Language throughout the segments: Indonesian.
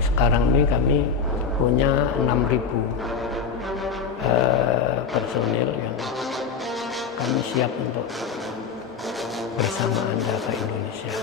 sekarang ini kami punya 6.000 personil yang kami siap untuk bersama Anda ke Indonesia.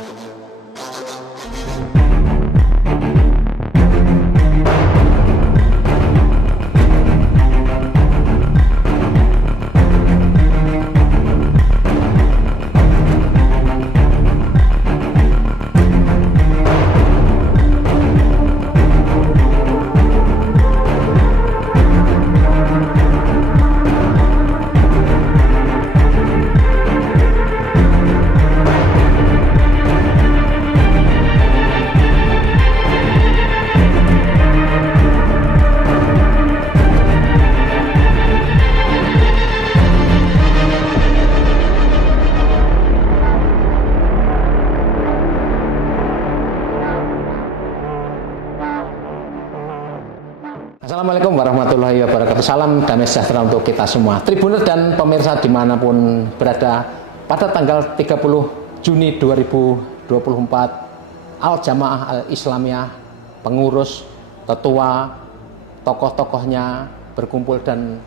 Assalamualaikum warahmatullahi wabarakatuh. Salam damai sejahtera untuk kita semua, Tribuners dan pemirsa dimanapun berada. Pada tanggal 30 Juni 2024, Al-Jamaah Al-Islamiyah, pengurus, tetua, tokoh-tokohnya berkumpul dan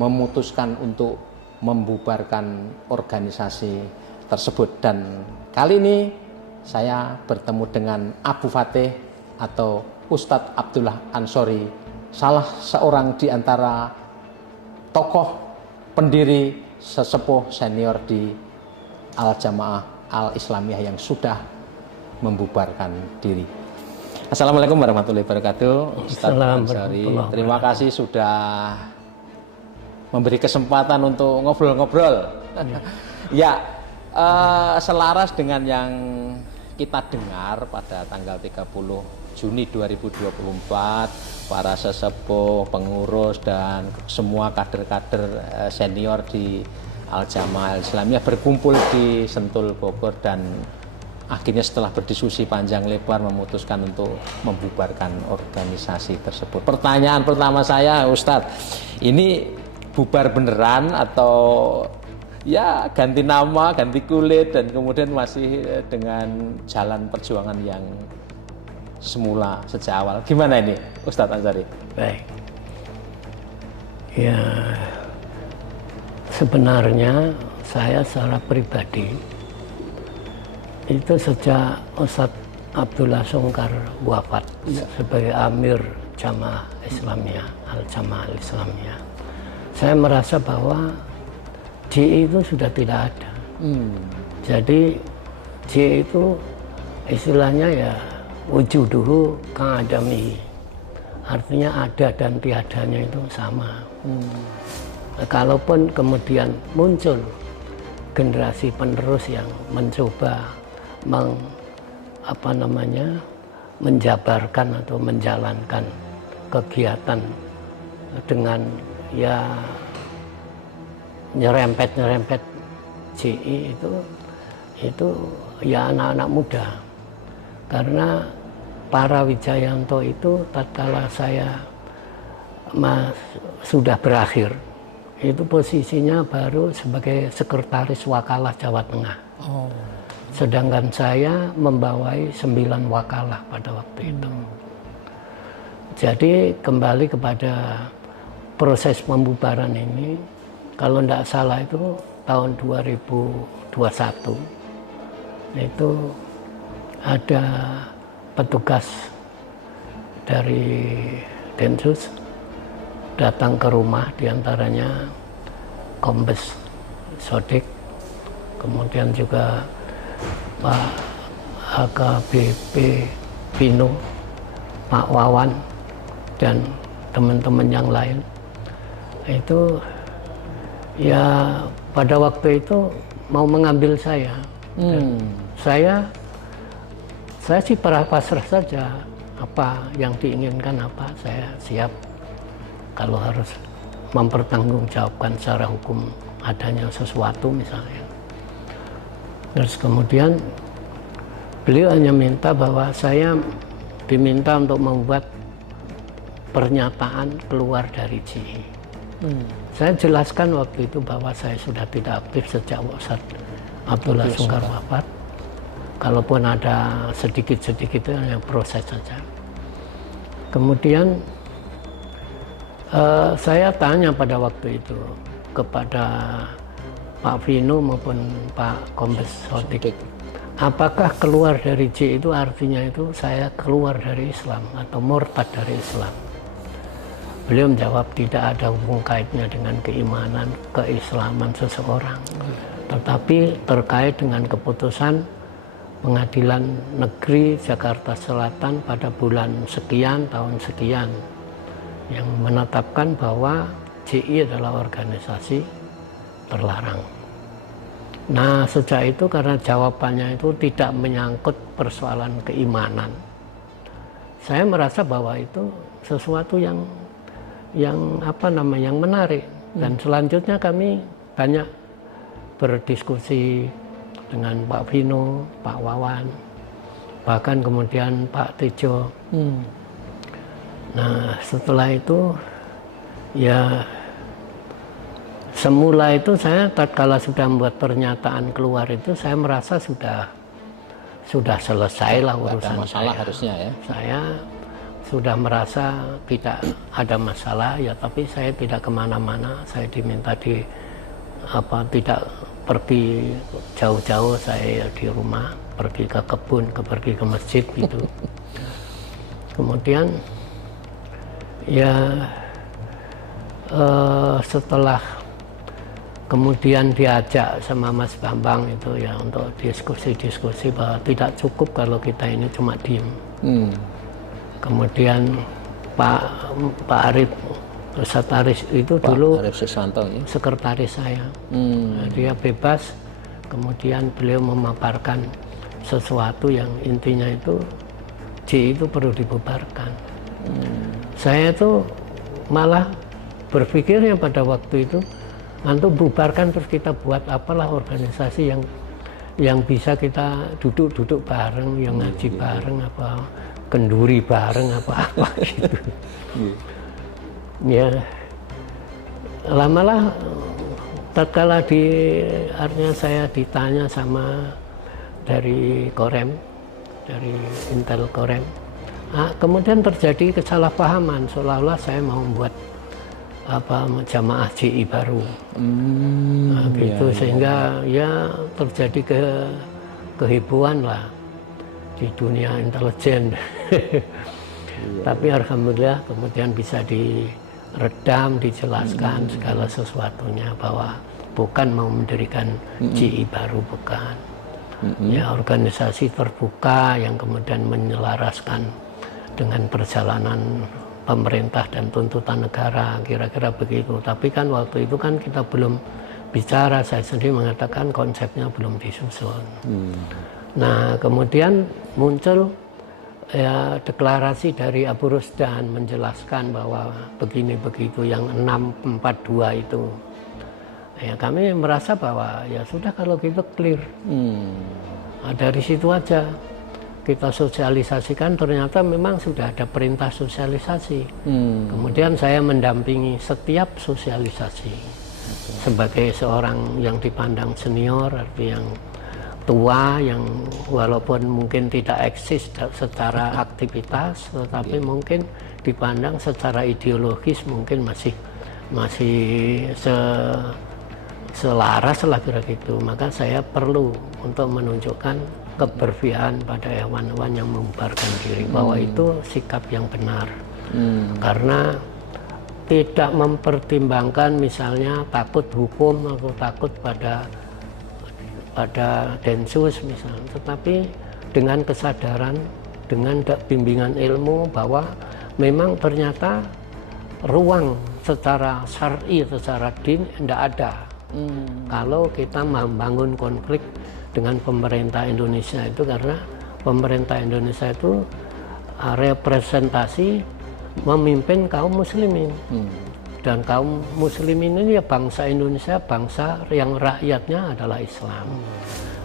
memutuskan untuk membubarkan organisasi tersebut. Dan kali ini saya bertemu dengan Abu Fatih atau Ustadz Abdullah Ansori, salah seorang di antara tokoh pendiri sesepuh senior di Al-Jamaah Al-Islamiyah yang sudah membubarkan diri. Assalamualaikum warahmatullahi wabarakatuh. Ustadz Ansori, terima kasih sudah memberi kesempatan untuk ngobrol-ngobrol. Ya, selaras dengan yang kita dengar pada tanggal 30 Juni 2024, para sesepuh, pengurus, dan semua kader-kader senior di Al-Jamaah Al-Islamiyah berkumpul di Sentul, Bogor, dan akhirnya setelah berdiskusi panjang lebar memutuskan untuk membubarkan organisasi tersebut. Pertanyaan pertama saya, Ustadz, ini bubar beneran atau ya ganti nama, ganti kulit, dan kemudian masih dengan jalan perjuangan yang semula sejak awal? Gimana ini, Ustadz Ansori? Baik. Ya, sebenarnya saya secara pribadi itu sejak Ustadz Abdullah Sungkar wafat sebagai Amir Jamaah Islamiyah, Al-Jamaah Al-Islamiyah, saya merasa bahwa JI itu sudah tidak ada. Jadi JI itu istilahnya ya wujuduhu ka'adami, artinya ada dan tiadanya itu sama. Kalaupun kemudian muncul generasi penerus yang mencoba menjabarkan atau menjalankan kegiatan dengan ya nyerempet JI itu ya anak-anak muda. Karena para Wijayanto itu tatkala saya sudah berakhir, itu posisinya baru sebagai sekretaris wakalah Jawa Tengah. Sedangkan saya membawai 9 wakalah pada waktu itu. Jadi kembali kepada proses pembubaran ini, kalau tidak salah itu tahun 2021, itu ada petugas dari Densus datang ke rumah, diantaranya Kombes Sodik, kemudian juga Pak HKBP Pino, Pak Wawan, dan teman-teman yang lain. Itu ya pada waktu itu mau mengambil saya. Saya sih pasrah saja, apa yang diinginkan apa saya siap. Kalau harus mempertanggungjawabkan secara hukum adanya sesuatu misalnya. Terus kemudian beliau hanya minta bahwa saya diminta untuk membuat pernyataan keluar dari JI. Saya jelaskan waktu itu bahwa saya sudah tidak aktif sejak Ustadz Abdullah Sungkar wafat. Kalaupun ada sedikit-sedikit itu hanya proses saja. Kemudian saya tanya pada waktu itu kepada Pak Vino maupun Pak Kombes Sodik, apakah keluar dari J itu artinya itu saya keluar dari Islam atau murtad dari Islam? Beliau menjawab tidak ada hubung kaitnya dengan keimanan, keislaman seseorang, tetapi terkait dengan keputusan Pengadilan Negeri Jakarta Selatan pada bulan sekian tahun sekian yang menetapkan bahwa JI adalah organisasi terlarang. Nah, sejak itu karena jawabannya itu tidak menyangkut persoalan keimanan, saya merasa bahwa itu sesuatu yang yang menarik. Dan selanjutnya kami banyak berdiskusi dengan Pak Vino, Pak Wawan, bahkan kemudian Pak Tejo. Nah, setelah itu ya semula itu saya tatkala sudah membuat pernyataan keluar itu saya merasa sudah selesai lah urusan masalah saya. Harusnya ya. Saya sudah merasa tidak ada masalah ya, tapi saya tidak kemana-mana. Saya diminta tidak pergi jauh-jauh, saya di rumah, pergi ke kebun, pergi ke masjid gitu. Kemudian ya setelah kemudian diajak sama Mas Bambang itu ya untuk diskusi-diskusi bahwa tidak cukup kalau kita ini cuma diem. Kemudian Pak Arif Sekretaris itu Pak dulu Arif Siswanto, ya? Sekretaris saya. Dia bebas, kemudian beliau memaparkan sesuatu yang intinya itu J itu perlu dibubarkan. Saya itu malah berpikirnya pada waktu itu untuk bubarkan terus kita buat apalah organisasi yang bisa kita duduk bareng, yang ngaji bareng, apa kenduri bareng, apa gitu. Ya, lamalah tatkala artinya saya ditanya sama dari Korem, dari Intel Korem, kemudian terjadi kesalahpahaman seolah-olah saya mau membuat jamaah JI baru, gitu sehingga ya terjadi kehebohan lah di dunia intelijen. Tapi alhamdulillah kemudian bisa diredam, dijelaskan segala sesuatunya bahwa bukan mau mendirikan JI baru, bukan. Ya, organisasi terbuka yang kemudian menyelaraskan dengan perjalanan pemerintah dan tuntutan negara, kira-kira begitu. Tapi kan waktu itu kan kita belum bicara, saya sendiri mengatakan konsepnya belum disusun. Nah, kemudian muncul ya deklarasi dari Abu Rusdan menjelaskan bahwa begini begitu yang 642 itu. Ya kami merasa bahwa ya sudah kalau gitu clear. Nah, dari situ aja kita sosialisasikan, ternyata memang sudah ada perintah sosialisasi. Kemudian saya mendampingi setiap sosialisasi sebagai seorang yang dipandang senior, arti yang tua, yang walaupun mungkin tidak eksis secara aktivitas, tetapi mungkin dipandang secara ideologis mungkin masih selaras lah kira-kira gitu. Maka saya perlu untuk menunjukkan keberpihakan pada hewan-hewan yang membubarkan diri, bahwa itu sikap yang benar. Karena tidak mempertimbangkan misalnya takut hukum atau takut pada Densus misalnya, tetapi dengan kesadaran, dengan bimbingan ilmu bahwa memang ternyata ruang secara syar'i, secara din tidak ada. Kalau kita membangun konflik dengan pemerintah Indonesia itu, karena pemerintah Indonesia itu representasi memimpin kaum muslimin. Dan kaum muslimin ini ya bangsa Indonesia, bangsa yang rakyatnya adalah Islam.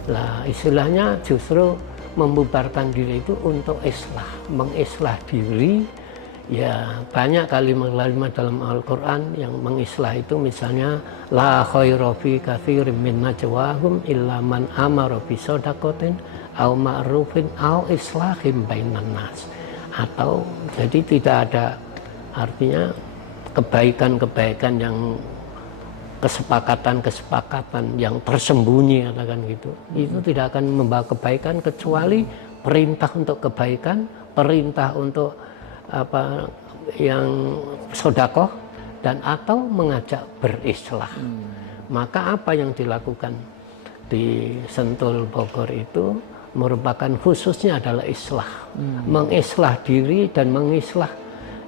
Lah istilahnya justru membubarkan diri itu untuk islah, mengislah diri. Ya banyak kalimat-kalimat dalam Al-Quran yang mengislah itu, misalnya la khairu fi katsirin min najwahum illa man amara bi shadaqatin aw ma'rufin aw islahim bainan nas. Atau jadi tidak ada, artinya kebaikan-kebaikan yang kesepakatan-kesepakatan yang tersembunyi, katakan gitu, itu tidak akan membawa kebaikan kecuali perintah untuk kebaikan, perintah untuk apa yang sodakoh, dan atau mengajak berislah. Maka apa yang dilakukan di Sentul Bogor itu merupakan khususnya adalah islah, mengislah diri dan mengislah,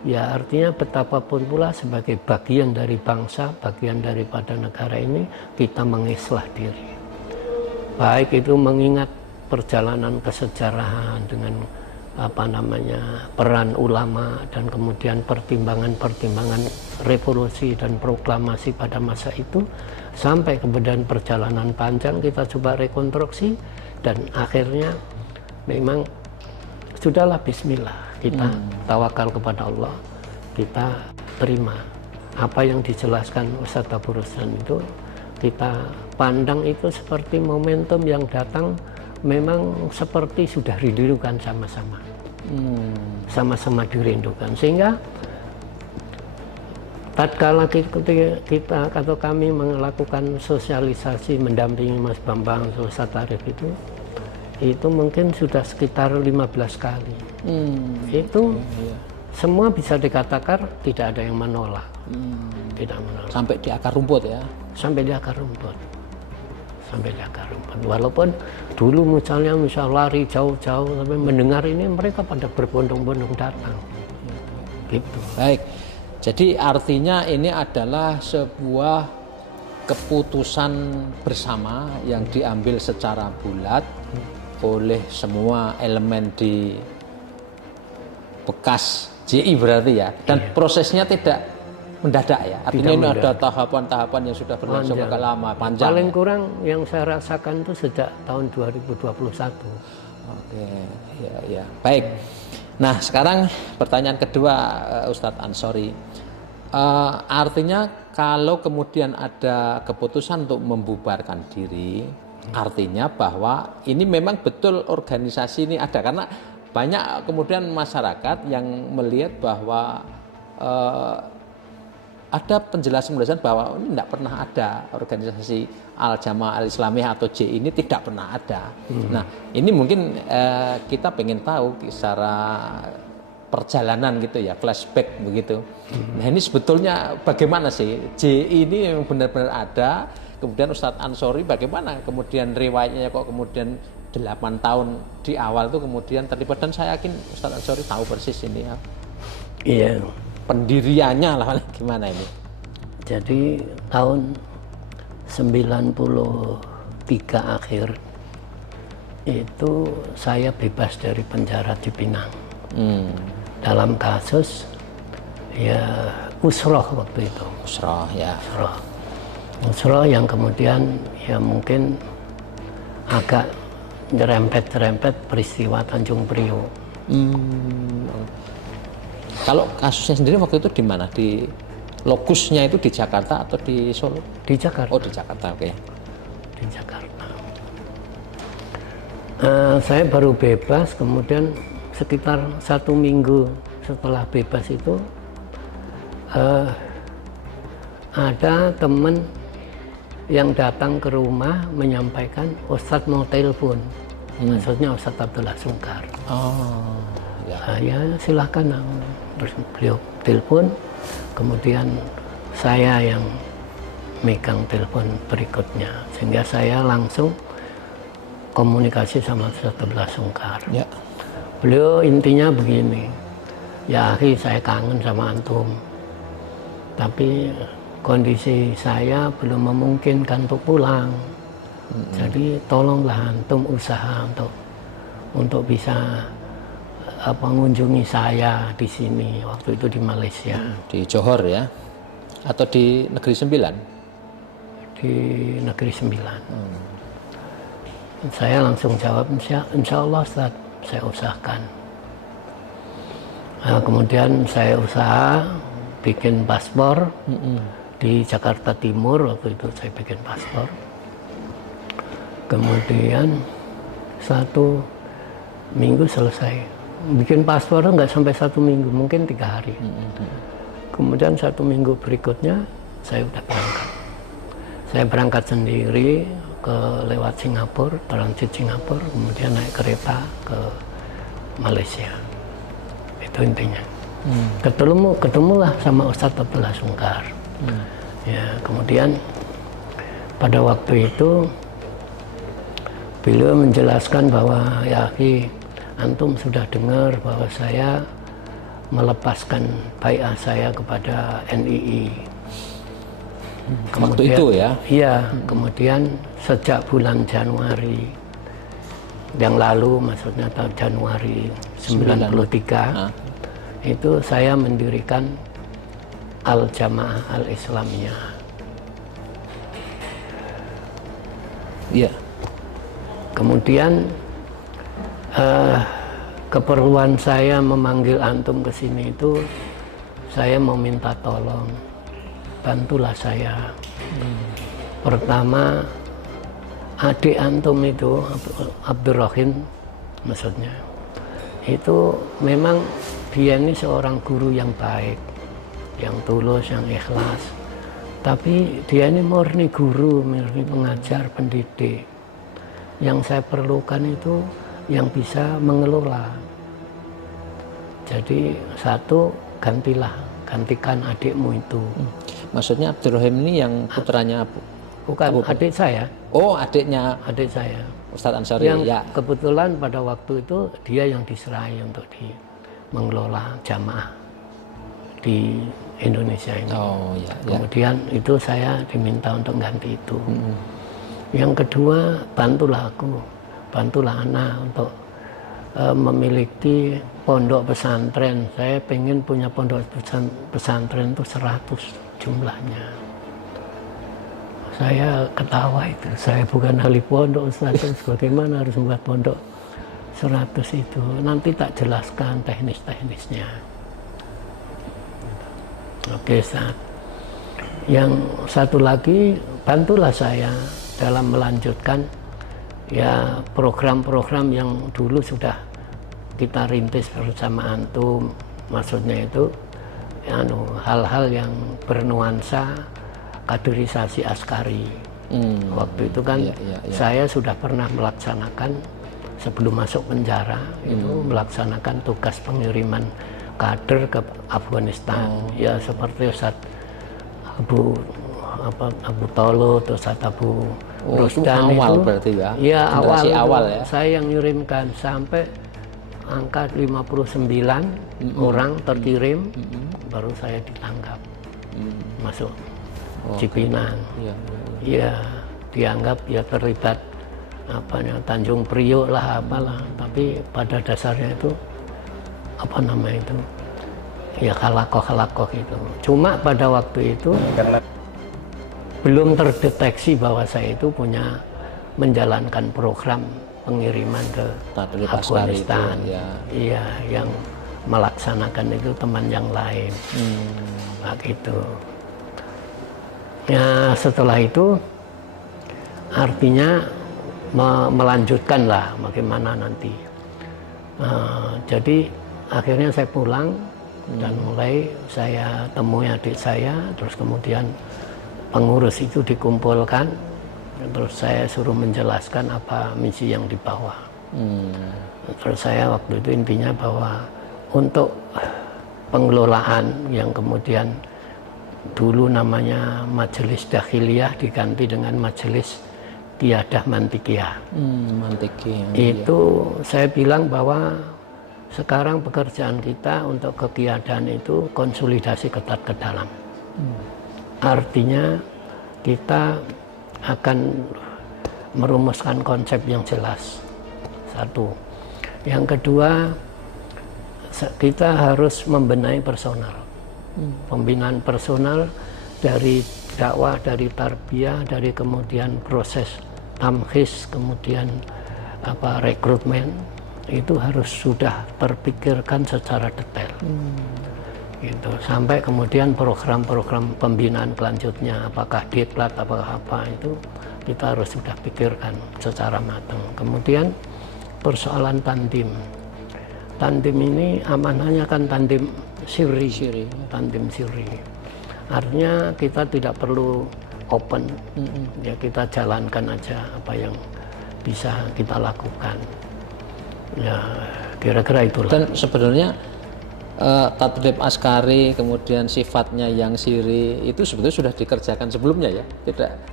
ya artinya betapapun pula sebagai bagian dari bangsa, bagian daripada negara ini, kita mengislah diri. Baik itu mengingat perjalanan kesejarahan dengan apa namanya peran ulama dan kemudian pertimbangan-pertimbangan revolusi dan proklamasi pada masa itu, sampai kemudian perjalanan panjang kita coba rekonstruksi, dan akhirnya memang sudahlah, bismillah, kita tawakal kepada Allah, kita terima apa yang dijelaskan Ustadz Abu Rusdan itu, kita pandang itu seperti momentum yang datang, memang seperti sudah dirindukan sama-sama, sama-sama dirindukan, sehingga tatkala kita atau kami melakukan sosialisasi mendampingi Mas Bambang Ustadz Arif itu mungkin sudah sekitar 15 kali. Itu semua bisa dikatakan tidak ada yang menolak. Tidak menolak. Sampai di akar rumput ya? Sampai di akar rumput. Sampai di akar rumput. Walaupun dulu misal lari jauh-jauh, tapi mendengar ini mereka pada berbondong-bondong datang. Gitu. Baik. Jadi artinya ini adalah sebuah keputusan bersama yang diambil secara bulat oleh semua elemen di bekas JI berarti ya, dan prosesnya tidak mendadak ya, artinya ini ada tahapan-tahapan yang sudah berlangsung agak lama, panjang. Paling kurang yang saya rasakan itu sejak tahun 2021. Oke, ya. Baik. Nah sekarang pertanyaan kedua, Ustadz Ansori, artinya kalau kemudian ada keputusan untuk membubarkan diri, artinya bahwa ini memang betul organisasi ini ada, karena banyak kemudian masyarakat yang melihat bahwa ada penjelasan bahwa ini tidak pernah ada organisasi Al-Jamaah Al-Islamiyah atau J ini tidak pernah ada. Nah ini mungkin kita pengen tahu secara perjalanan gitu ya, flashback begitu. Nah ini sebetulnya bagaimana sih J ini yang benar-benar ada, kemudian Ustadz Ansori bagaimana kemudian riwayatnya kok kemudian 8 tahun di awal itu kemudian terlibat, dan saya yakin Ustadz Ansori tahu persis ini ya. Iya. Pendiriannya lah gimana ini? Jadi tahun 93 akhir itu saya bebas dari penjara di Pinang. Dalam kasus ya usroh waktu itu. Usroh ya. Usroh yang kemudian ya mungkin agak nyerempet-nyerempet peristiwa Tanjung Priok. Kalau kasusnya sendiri waktu itu di mana? Di lokusnya itu di Jakarta atau di Solo? Di Jakarta. Oh di Jakarta, oke. Di Jakarta. Saya baru bebas, kemudian sekitar 1 minggu setelah bebas itu ada teman yang datang ke rumah menyampaikan Ustadz mau telepon, maksudnya Ustadz Abdullah Sungkar. Oh, ya. Ya silakan. Terus beliau telepon, kemudian saya yang megang telepon berikutnya, sehingga saya langsung komunikasi sama Ustadz Abdullah Sungkar. Ya. Beliau intinya begini, ya akhi saya kangen sama antum, tapi kondisi saya belum memungkinkan untuk pulang. Jadi tolonglah antum usaha untuk bisa mengunjungi saya di sini, waktu itu di Malaysia. Di Johor ya? Atau di Negeri Sembilan? Di Negeri Sembilan. Saya langsung jawab, insya Allah Ustaz, saya usahakan. Nah, kemudian saya usaha bikin paspor di Jakarta Timur, waktu itu saya bikin paspor. Kemudian 1 minggu selesai. bikin paspor nggak sampai 1 minggu, mungkin 3 hari. Kemudian 1 minggu berikutnya saya udah berangkat. Saya berangkat sendiri lewat Singapura, transit Singapura, kemudian naik kereta ke Malaysia. Itu intinya. Ketemulah sama Ustadz Abdullah Sungkar. Ya, kemudian pada waktu itu beliau menjelaskan bahwa ya Ki, antum sudah dengar bahwa saya melepaskan baiat saya kepada NII. Waktu itu ya? Iya, kemudian sejak bulan Januari yang lalu, maksudnya tahun Januari 93, itu saya mendirikan Al-Jamaah Al-Islamiyah. Iya. Kemudian keperluan saya memanggil antum ke sini itu, saya mau minta tolong, bantulah saya. Pertama, adik antum itu, Abdurrahim maksudnya, itu memang dia ini seorang guru yang baik, yang tulus, yang ikhlas. Tapi dia ini murni guru, murni pengajar, pendidik. Yang saya perlukan itu yang bisa mengelola. Jadi satu, gantikan adikmu itu. Maksudnya Abdurrahim ini yang putranya Bukan, adik saya. Oh, adiknya Adik saya. Ustadz Ansori. Yang Ya. kebetulan pada waktu itu dia yang diserahi untuk mengelola jamaah di Indonesia ini. Oh, ya. Kemudian itu saya diminta untuk ganti itu. Yang kedua, bantulah anak untuk memiliki pondok pesantren. Saya pengen punya pondok pesantren itu 100 jumlahnya. Saya ketawa itu, saya bukan ahli pondok, Ustaz, bagaimana harus membuat pondok 100 itu. Nanti tak jelaskan teknis-teknisnya. Oke, Ustaz. Yang satu lagi, bantulah saya dalam melanjutkan ya program-program yang dulu sudah kita rintis bersama antum. Maksudnya itu hal-hal yang bernuansa kaderisasi askari. Waktu itu kan saya sudah pernah melaksanakan sebelum masuk penjara itu melaksanakan tugas pengiriman kader ke Afghanistan. Ya seperti Ustaz Abu Tolo, Ustaz Abu Rusdan itu awal itu, berarti ya? Ya awal ya? Saya yang ngirimkan sampai angka 59 orang terkirim, baru saya ditangkap masuk Cipinang. Ya, dianggap ya terlibat Tanjung Priok lah apalah, tapi pada dasarnya itu ya halakoh itu. Cuma pada waktu itu belum terdeteksi bahwa saya itu punya menjalankan program pengiriman ke Afghanistan. Iya, yang melaksanakan itu teman yang lain. Nah, gitu. Ya, setelah itu artinya melanjutkan lah bagaimana nanti. Jadi akhirnya saya pulang dan mulai saya temui adik saya, terus kemudian pengurus itu dikumpulkan, terus saya suruh menjelaskan apa misi yang dibawa. Terus saya waktu itu intinya bahwa untuk pengelolaan yang kemudian dulu namanya Majelis Dakhiliyah diganti dengan Majelis Qiyadah Mantikiyah. Itu saya bilang bahwa sekarang pekerjaan kita untuk keqiadahan itu konsolidasi ketat ke dalam. Artinya kita akan merumuskan konsep yang jelas. Satu. Yang kedua, kita harus membenahi personal. Pembinaan personal dari dakwah, dari tarbiyah, dari kemudian proses tamhis, kemudian rekrutmen, itu harus sudah terpikirkan secara detail. Gitu. Sampai kemudian program-program pembinaan selanjutnya, apakah diklat, apakah apa, itu kita harus sudah pikirkan secara matang. Kemudian persoalan tandim. Tandim ini amanahnya kan tandim siri. Siri. Tandim siri. Artinya kita tidak perlu open, ya kita jalankan aja apa yang bisa kita lakukan. Ya kira-kira itulah. Dan sebenarnya tadrib askari kemudian sifatnya yang siri itu sebetulnya sudah dikerjakan sebelumnya ya,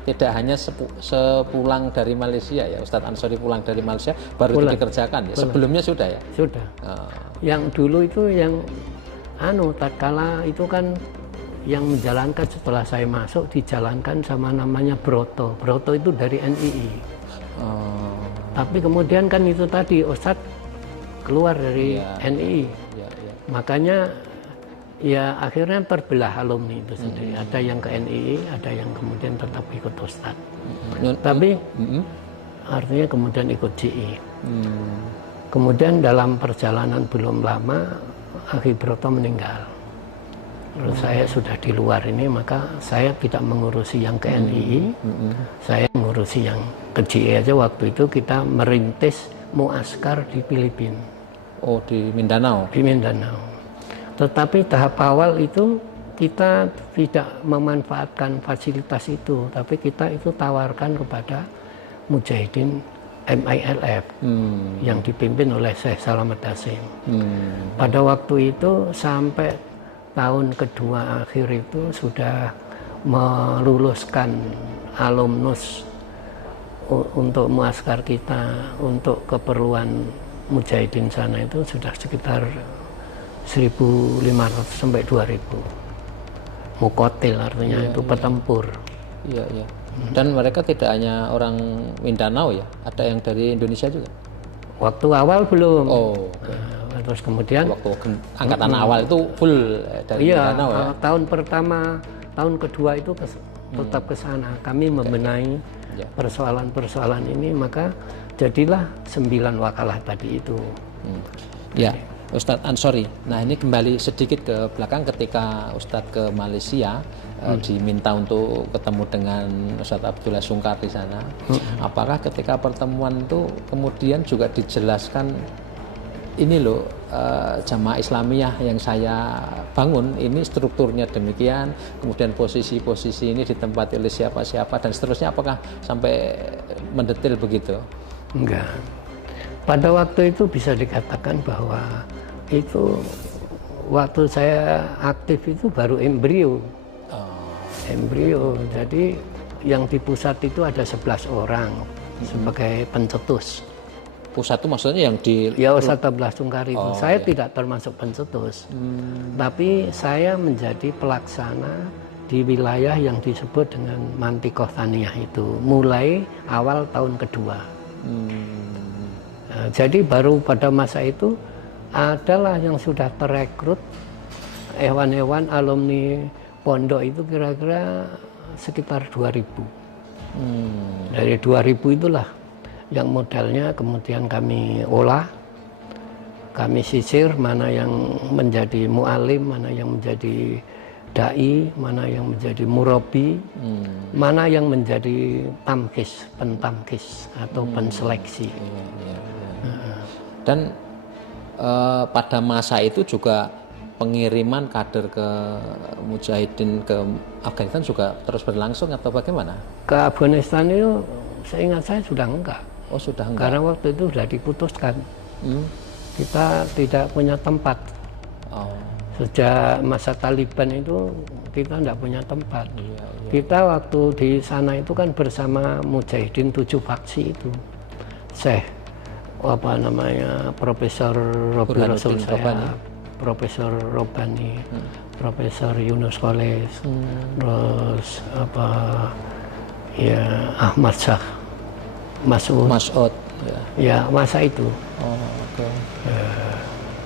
tidak hanya sepulang dari Malaysia ya, Ustadz Ansori pulang dari Malaysia baru itu dikerjakan ya, sebelumnya sudah ya. Sudah. Yang dulu itu yang tatkala itu kan yang menjalankan setelah saya masuk dijalankan sama namanya Broto. Broto itu dari NII. Tapi kemudian kan itu tadi Ustadz keluar dari NII. Makanya ya akhirnya terbelah alumni itu sendiri. Ada yang ke NII, ada yang kemudian tetap ikut Ustadz. Tapi artinya kemudian ikut GI. Kemudian dalam perjalanan belum lama Akhi Broto meninggal. Terus saya sudah di luar ini, maka saya tidak mengurusi yang ke NII, saya mengurusi yang ke GI aja. Waktu itu kita merintis muaskar di Filipina. Oh, di Mindanao? Di Mindanao. Tetapi tahap awal itu kita tidak memanfaatkan fasilitas itu, tapi kita itu tawarkan kepada Mujahidin MILF yang dipimpin oleh Syekh Salamet Hasyim. Pada waktu itu sampai tahun kedua akhir itu sudah meluluskan alumnus untuk muaskar kita untuk keperluan Mujahidin sana itu sudah sekitar 1.500 sampai 2.000 mukotil, artinya itu petempur. Iya, iya. Dan mereka tidak hanya orang Mindanao ya, ada yang dari Indonesia juga? Waktu awal belum. Oh. Terus kemudian waktu angkatan awal itu full dari Mindanao ya? Tahun pertama, tahun kedua itu tetap ke sana. Kami membenahi persoalan-persoalan ini, maka jadilah 9 wakalah tadi itu. Ya, Ustadz Ansori. Nah, ini kembali sedikit ke belakang ketika Ustadz ke Malaysia, diminta untuk ketemu dengan Ustadz Abdullah Sungkar di sana. Apakah ketika pertemuan itu kemudian juga dijelaskan ini loh, jamaah Islamiyah yang saya bangun ini strukturnya demikian, kemudian posisi-posisi ini ditempati oleh siapa-siapa dan seterusnya, apakah sampai mendetil begitu? Enggak. Pada waktu itu bisa dikatakan bahwa itu waktu saya aktif itu baru embrio. Embrio. Jadi yang di pusat itu ada 11 orang sebagai pencetus. Pusat itu maksudnya yang di... Ya, Ustadz Abdullah Sungkar itu. Saya tidak termasuk pencetus. Tapi saya menjadi pelaksana di wilayah yang disebut dengan Mantikoh Thaniyah itu. Mulai awal tahun kedua. Nah, jadi baru pada masa itu adalah yang sudah terekrut hewan-hewan alumni pondok itu kira-kira sekitar 2.000. Dari 2.000 itulah yang modalnya kemudian kami olah, kami sisir mana yang menjadi mu'alim, mana yang menjadi da'i, mana yang menjadi murabi, mana yang menjadi tamkis, pentamkis atau penseleksi. Dan pada masa itu juga pengiriman kader ke Mujahidin ke Afghanistan juga terus berlangsung atau bagaimana? Ke Afghanistan itu seingat saya sudah enggak. Oh, sudah enggak. Karena waktu itu sudah diputuskan. Kita tidak punya tempat. Sejak masa Taliban itu kita tidak punya tempat. Kita waktu di sana itu kan bersama Mujahidin 7 faksi itu. Syekh apa namanya, Profesor Robi Rasul saya, Profesor Robani, Profesor Yunus Kholis, terus apa ya Ahmad Shah Mas'ud. Ya, masa itu.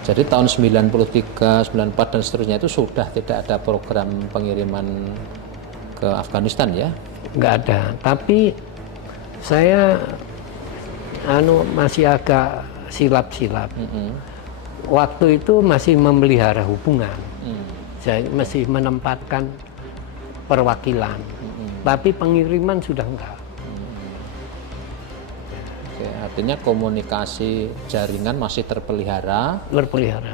Jadi tahun 93, 94 dan seterusnya itu sudah tidak ada program pengiriman ke Afghanistan ya? Nggak ada. Tapi saya masih agak silap-silap. Waktu itu masih memelihara hubungan. Saya masih menempatkan perwakilan. Tapi pengiriman sudah enggak. artinya komunikasi jaringan masih terpelihara.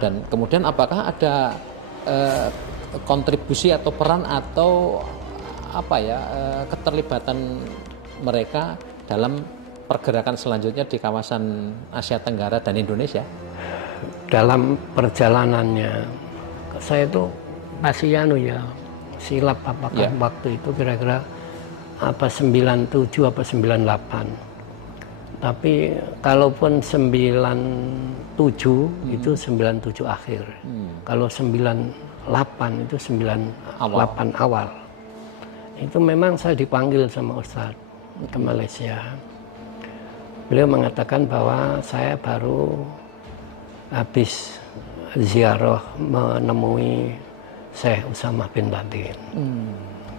Dan kemudian apakah ada kontribusi atau peran atau apa ya keterlibatan mereka dalam pergerakan selanjutnya di kawasan Asia Tenggara dan Indonesia? Dalam perjalanannya saya itu masih silap apakah waktu itu kira-kira apa 97 apa 98. Tapi kalaupun 97 itu 97 akhir. Kalau 98 itu 98 awal. Itu memang saya dipanggil sama Ustadz ke Malaysia. Beliau mengatakan bahwa saya baru habis ziarah menemui Syekh Usamah bin Laden.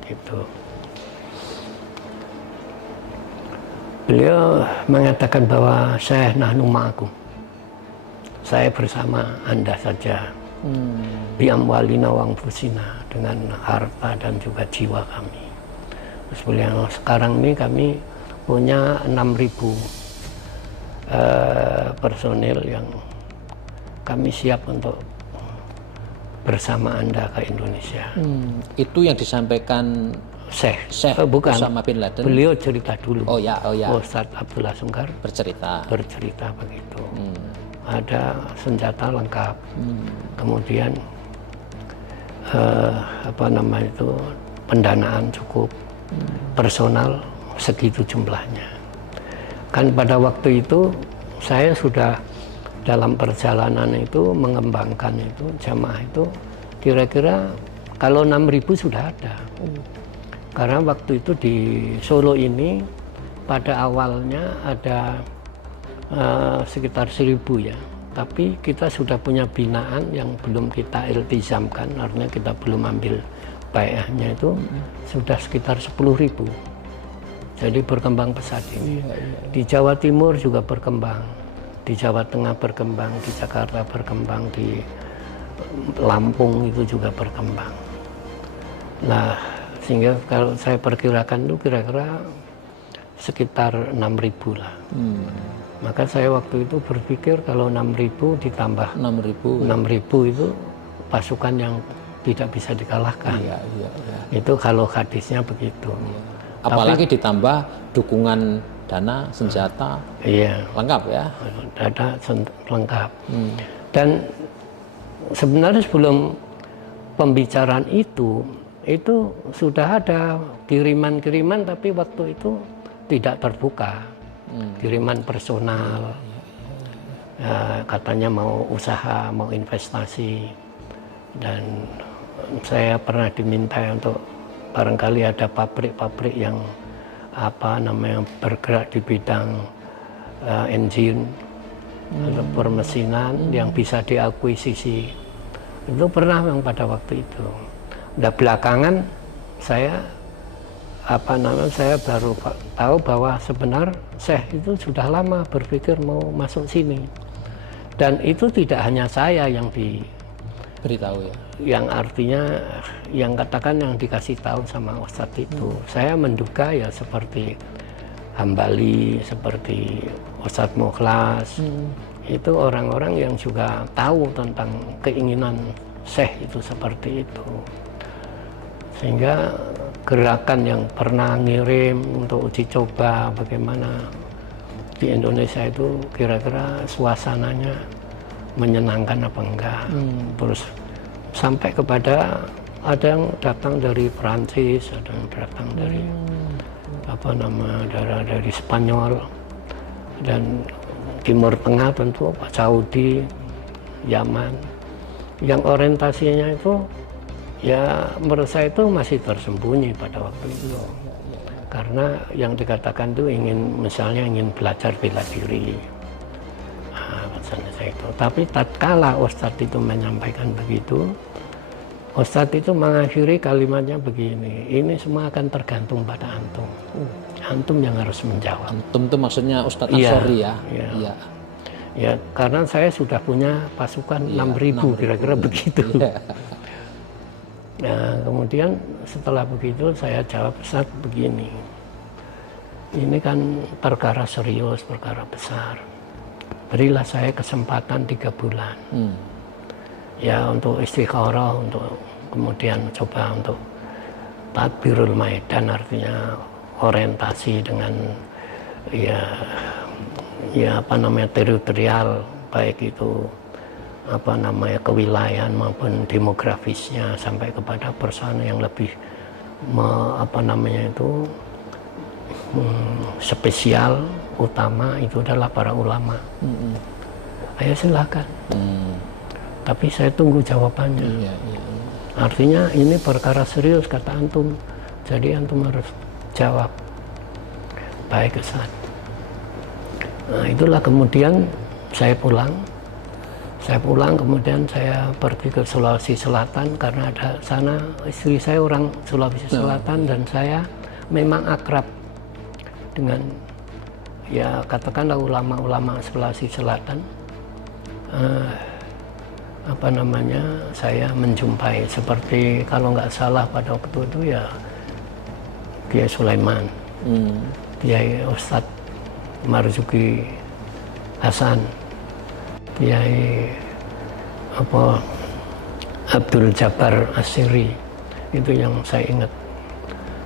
Gitu. Beliau mengatakan bahwa Syekh nahnu ma'akum. Saya bersama Anda saja. Biamwalina wa anfusina, dengan harta dan juga jiwa kami. Terus beliau, sekarang ini kami punya 6.000 personil yang kami siap untuk bersama Anda ke Indonesia. Itu yang disampaikan Syekh bukan Usamah bin Laden. Beliau cerita dulu. Oh ya. Ustadz Abdullah Sungkar bercerita begitu. Ada senjata lengkap. Kemudian pendanaan cukup, personal segitu jumlahnya. Kan pada waktu itu saya sudah dalam perjalanan itu mengembangkan itu jamaah itu kira-kira kalau 6.000 sudah ada. Karena waktu itu di Solo ini pada awalnya ada sekitar 1.000 ya. Tapi kita sudah punya binaan yang belum kita iltizamkan, artinya kita belum ambil bai'ahnya itu sudah sekitar 10.000. Jadi berkembang pesat ini. Di Jawa Timur juga berkembang, di Jawa Tengah berkembang, di Jakarta berkembang, di Lampung itu juga berkembang. Nah, sehingga kalau saya perkirakan itu kira-kira sekitar 6.000 lah. Maka saya waktu itu berpikir kalau 6.000 ditambah 6.000 itu pasukan yang tidak bisa dikalahkan. Itu kalau hadisnya begitu. Apalagi ditambah dukungan dana, senjata, lengkap ya. Dana lengkap. Dan sebenarnya sebelum pembicaraan itu sudah ada kiriman-kiriman, tapi waktu itu tidak terbuka. Kiriman personal, katanya mau usaha, mau investasi, dan saya pernah diminta untuk barangkali ada pabrik-pabrik yang bergerak di bidang engine atau permesinan yang bisa diakuisisi. Itu pernah yang pada waktu itu. Udah belakangan saya baru tahu bahwa sebenarnya Syekh itu sudah lama berpikir mau masuk sini. Dan itu tidak hanya saya yang diberitahu ya. Yang artinya yang katakan yang dikasih tahu sama Ustadz itu. Saya menduga ya seperti Hambali, seperti Ustadz Mukhlas. Itu orang-orang yang juga tahu tentang keinginan Syekh itu seperti itu. Sehingga gerakan yang pernah ngirim untuk uji coba bagaimana di Indonesia itu kira-kira suasananya menyenangkan apa enggak. Terus sampai kepada ada yang datang dari Prancis, ada yang datang dari dari Spanyol, dan Timur Tengah tentu, Saudi, Yaman, yang orientasinya itu ya menurut saya itu masih tersembunyi pada waktu itu. Karena yang dikatakan itu misalnya ingin belajar bela diri. Itu. Tapi tatkala Ustadz itu menyampaikan begitu, Ustadz itu mengakhiri kalimatnya begini, ini semua akan tergantung pada antum. Antum yang harus menjawab. Antum itu maksudnya Ustadz Ansori ya? Iya. Ya, karena saya sudah punya pasukan 6.000 kira-kira begitu. Nah, kemudian setelah begitu saya jawab, Ustadz begini, ini kan perkara serius, perkara besar. Berilah saya kesempatan 3 bulan. Ya untuk istikharah, untuk kemudian coba untuk tadbirul maidan, artinya orientasi dengan ya apa namanya teritorial, baik itu apa namanya kewilayahan maupun demografisnya, sampai kepada persona yang lebih apa namanya itu spesial, utama itu adalah para ulama. Ayo silakan. Tapi saya tunggu jawabannya. Artinya ini perkara serius kata antum, jadi antum harus jawab. Baik Ustaz. Nah itulah kemudian saya pulang kemudian saya pergi ke Sulawesi Selatan, karena ada sana istri saya orang Sulawesi Selatan dan saya memang akrab dengan ya katakanlah ulama-ulama Sulawesi Selatan. Apa namanya, saya menjumpai seperti kalau nggak salah pada waktu itu ya Kiai Sulaiman, Kiai Ustadz Marzuki Hasan, Kiai apa Abdul Jabbar Asiri, itu yang saya ingat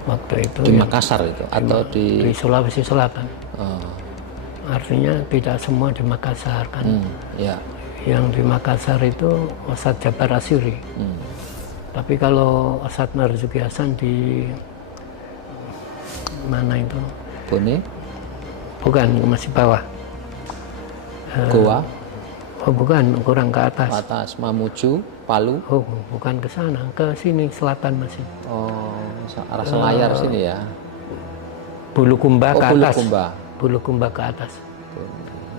waktu itu. Di Makassar itu atau di Sulawesi Selatan. Artinya tidak semua di Makassar kan. Yang di Makassar itu Ustadz Jabbar Asiri. Tapi kalau Ustadz Marzuki Hasan di mana itu? Bone? Bukan, masih bawah. Goa? Oh bukan, kurang ke atas. Atas, Mamuju, Palu? Oh bukan ke sana, ke sini selatan masih. Oh, arah Selayar sini ya? Bulukumba ke atas. Bulukumba ke atas.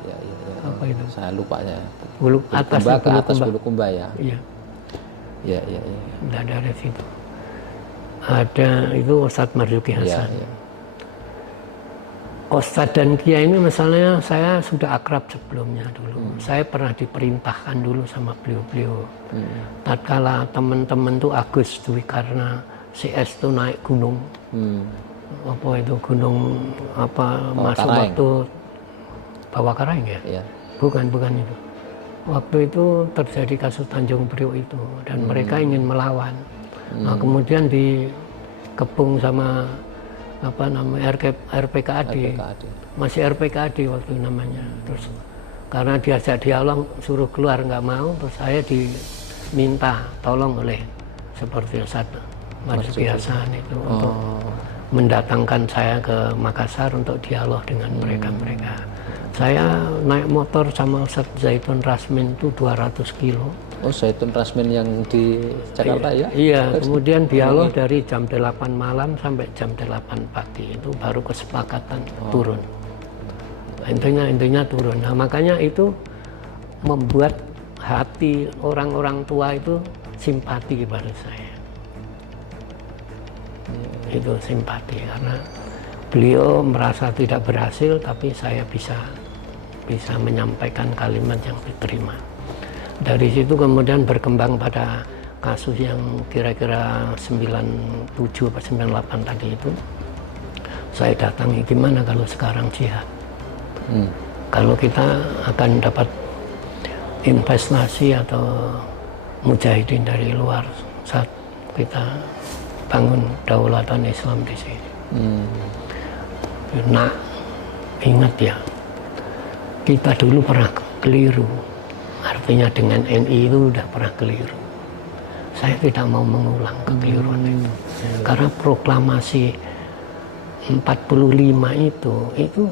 Ya. Apa itu? Saya lupa ya. Atas ke atas Bulukumba ya? Iya. Iya. Tidak ada situ. Ada itu Ustadz Marzuki Hasan. Ya. Ustadz dan Kiai ini misalnya saya sudah akrab sebelumnya dulu. Saya pernah diperintahkan dulu sama beliau-beliau. Tatkala teman-teman tuh Agus Dwi Karna CS tuh naik gunung. Apa itu gunung apa masuk waktu Bawakaraeng ya? Iya. Bukan itu. Waktu itu terjadi kasus Tanjung Priok itu dan mereka ingin melawan. Nah, kemudian dikepung sama apa namanya RPKAD. Masih RPKAD waktu namanya. Terus karena diajak dialog suruh keluar nggak mau, terus saya diminta tolong oleh seperti Ustadz Marzuki Hasan itu untuk mendatangkan saya ke Makassar untuk dialog dengan mereka. Saya naik motor sama Ustadz Zaitun Rasmin itu 200 kilo. Oh, Zaitun Rasmin yang di Jakarta ya? Iya, kemudian dialog dari jam 8 malam sampai jam 8 pagi itu baru kesepakatan turun. Intinya turun. Nah, makanya itu membuat hati orang-orang tua itu simpati kepada saya. Itu simpati karena beliau merasa tidak berhasil, tapi saya bisa menyampaikan kalimat yang diterima. Dari situ kemudian berkembang pada kasus yang kira-kira 97 atau 98 tadi itu. Saya datangi, gimana kalau sekarang jihad? Kalau kita akan dapat investasi atau mujahidin dari luar saat kita bangun daulatan Islam di sini. Nah, ingat ya, kita dulu pernah keliru. Artinya dengan NI itu sudah pernah keliru. Saya tidak mau mengulang kekeliruan itu. Karena proklamasi 45 itu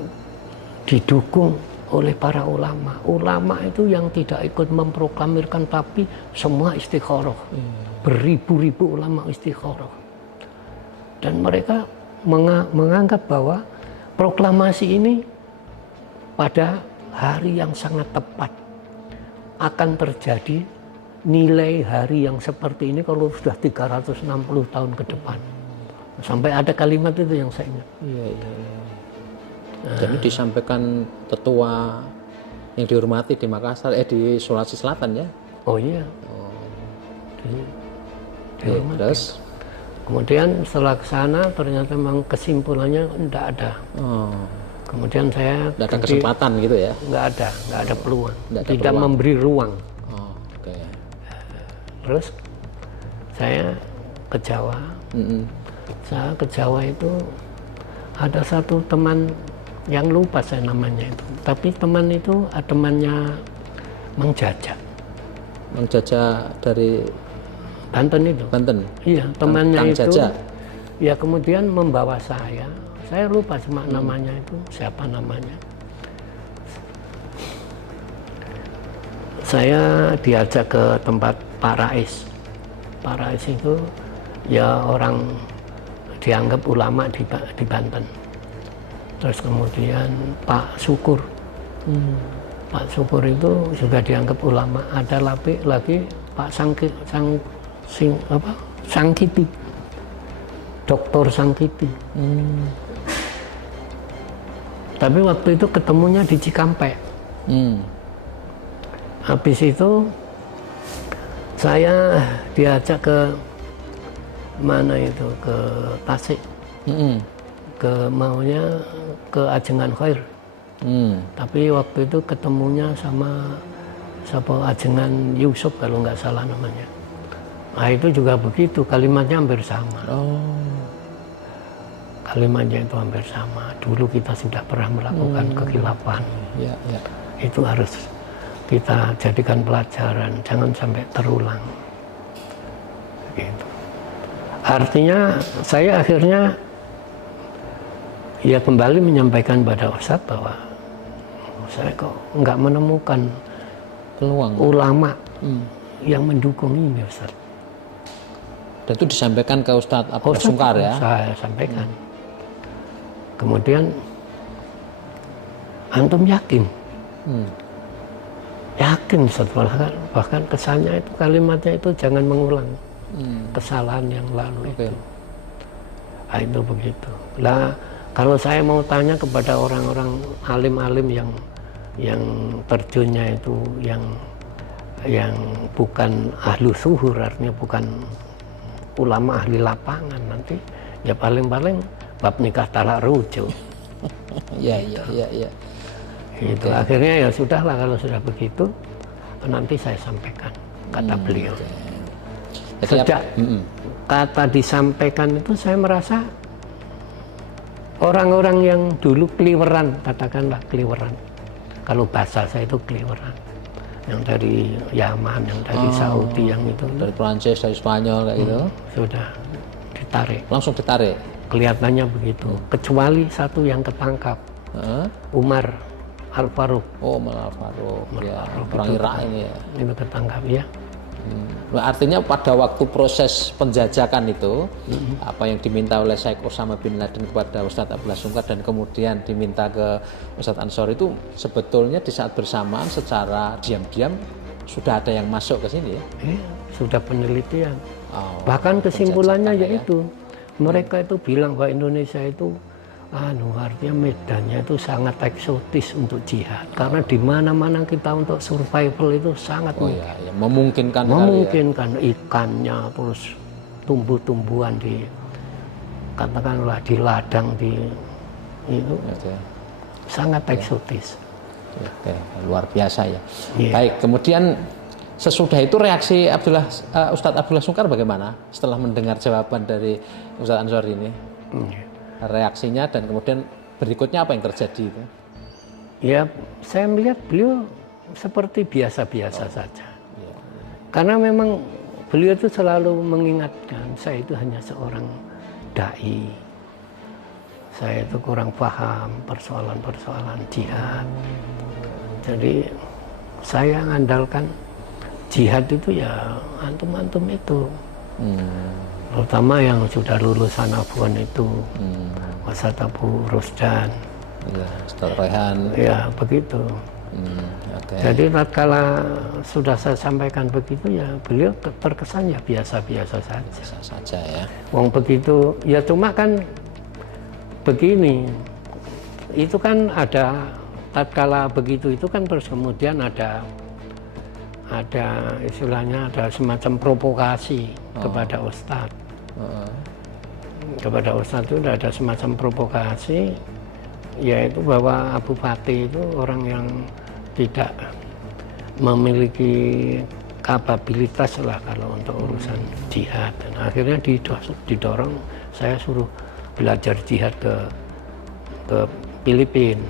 didukung oleh para ulama. Ulama itu yang tidak ikut memproklamirkan, tapi semua istikharah. Beribu-ribu ulama istikharah. Dan mereka menganggap bahwa proklamasi ini pada hari yang sangat tepat akan terjadi nilai hari yang seperti ini kalau sudah 360 tahun ke depan. Sampai ada kalimat itu yang saya ingat. Iya. Jadi disampaikan tetua yang dihormati di Makassar, di Sulawesi Selatan ya? Oh iya. Terus? Kemudian setelah ke sana ternyata memang kesimpulannya tidak ada. Kemudian saya Nggak ada kesempatan gitu ya? nggak ada peluang, Nggak ada tidak peluang. memberi ruang. Oke. Terus saya ke Jawa. Saya ke Jawa itu ada satu teman yang lupa saya namanya itu. Tapi teman itu temannya Mang Jaja. Mang Jaja dari Banten itu. Banten? Iya, temannya Kang itu. Jaja. Ya kemudian membawa saya lupa cuma namanya itu, siapa namanya. Saya diajak ke tempat Pak Rais. Pak Rais itu ya orang dianggap ulama di Banten. Terus kemudian Pak Syukur. Pak Syukur itu juga dianggap ulama. Ada lagi Pak Sangkiti. Doktor Sangkiti. Tapi waktu itu ketemunya di Cikampek. Habis itu saya diajak ke mana itu, ke Tasik. Maunya ke Ajengan Khair. Tapi waktu itu ketemunya sama Ajengan Yusuf kalau nggak salah namanya. Nah itu juga begitu, kalimatnya hampir sama. Kalimatnya itu hampir sama. Dulu kita sudah pernah melakukan kekhilafan. Itu harus kita jadikan pelajaran, jangan sampai terulang. Gitu. Artinya saya akhirnya ya kembali menyampaikan pada Ustadz bahwa saya kok nggak menemukan peluang ulama yang mendukung ini, Ustadz. Dan itu disampaikan ke Ustadz Abdullah Sungkar ya? Saya sampaikan. Kemudian antum yakin? Yakin, Ustadz. Bahkan kesannya itu kalimatnya itu jangan mengulang kesalahan yang lalu itu. Nah, itu begitu. Lah kalau saya mau tanya kepada orang-orang alim-alim yang terjunnya itu yang bukan ahlu suhur, artinya bukan ulama ahli lapangan, nanti ya paling-paling bab nikah talak rujuk. Iya. Itu akhirnya ya sudahlah, kalau sudah begitu nanti saya sampaikan, kata beliau. Sejak kata disampaikan itu saya merasa orang-orang yang dulu keliweran, katakanlah keliweran, kalau bahasa saya itu keliweran, yang dari Yaman, yang dari Saudi, yang itu dari Prancis, dari Spanyol kayak gitu, sudah ditarik, langsung ditarik, kelihatannya begitu. Kecuali satu yang ketangkap, Umar Al-Faruq. Umar Al-Faruq, ya, orang Irak ini ya. Itu ketangkap ya. Artinya pada waktu proses penjajakan itu, apa yang diminta oleh Syekh Osama bin Laden kepada Ustadz Abdullah Sungkar dan kemudian diminta ke Ustadz Ansori itu sebetulnya di saat bersamaan secara diam-diam sudah ada yang masuk ke sini ya? Sudah penelitian. Bahkan kesimpulannya yaitu mereka itu bilang bahwa Indonesia itu artinya medannya itu sangat eksotis untuk jihad, karena di mana-mana kita untuk survival itu sangat memungkinkan ikannya, terus tumbuh-tumbuhan di katakanlah di ladang itu sangat eksotis. Luar biasa ya. Baik, kemudian sesudah itu reaksi Ustadz Abdullah Sungkar bagaimana setelah mendengar jawaban dari Ustadz Ansori ini? Reaksinya dan kemudian berikutnya apa yang terjadi itu? Ya, saya melihat beliau seperti biasa-biasa saja. Karena memang beliau itu selalu mengingatkan, saya itu hanya seorang dai. Saya itu kurang paham persoalan-persoalan jihad. Jadi saya mengandalkan jihad itu ya antum-antum itu. Terutama yang sudah lulusan Afwan itu, Ustadz Abu Rusdan, Ustadz Rehan, ya begitu. Jadi tatkala sudah saya sampaikan begitu ya beliau terkesan ya biasa-biasa saja. Ya. Wong begitu ya, cuma kan begini, itu kan ada tatkala begitu itu kan terus kemudian ada istilahnya ada semacam provokasi kepada Ustadz. kepada Ustadz itu ada semacam provokasi, yaitu bahwa Abu Fatih itu orang yang tidak memiliki kapabilitas lah kalau untuk urusan jihad. Dan akhirnya didorong saya suruh belajar jihad ke Filipina.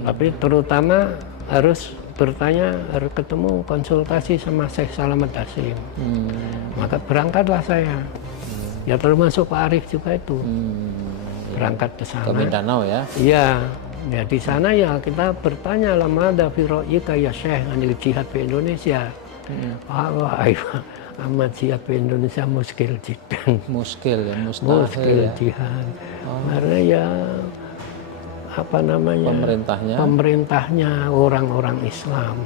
Tapi terutama harus bertanya, harus ketemu konsultasi sama Syekh Salamet Hasyim. Maka berangkatlah saya. Ya termasuk Pak Arif juga itu. Berangkat ke sana. Ke Mindanao ya? Iya. Ya di sana ya kita bertanya lama ada firo'ika ya Syekh anil jihad di Indonesia. Wah, amat jihad di Indonesia muskil jiddan. Muskil ya, mustahil Muskil ya. jihad. Karena ya apa namanya? Pemerintahnya orang-orang Islam.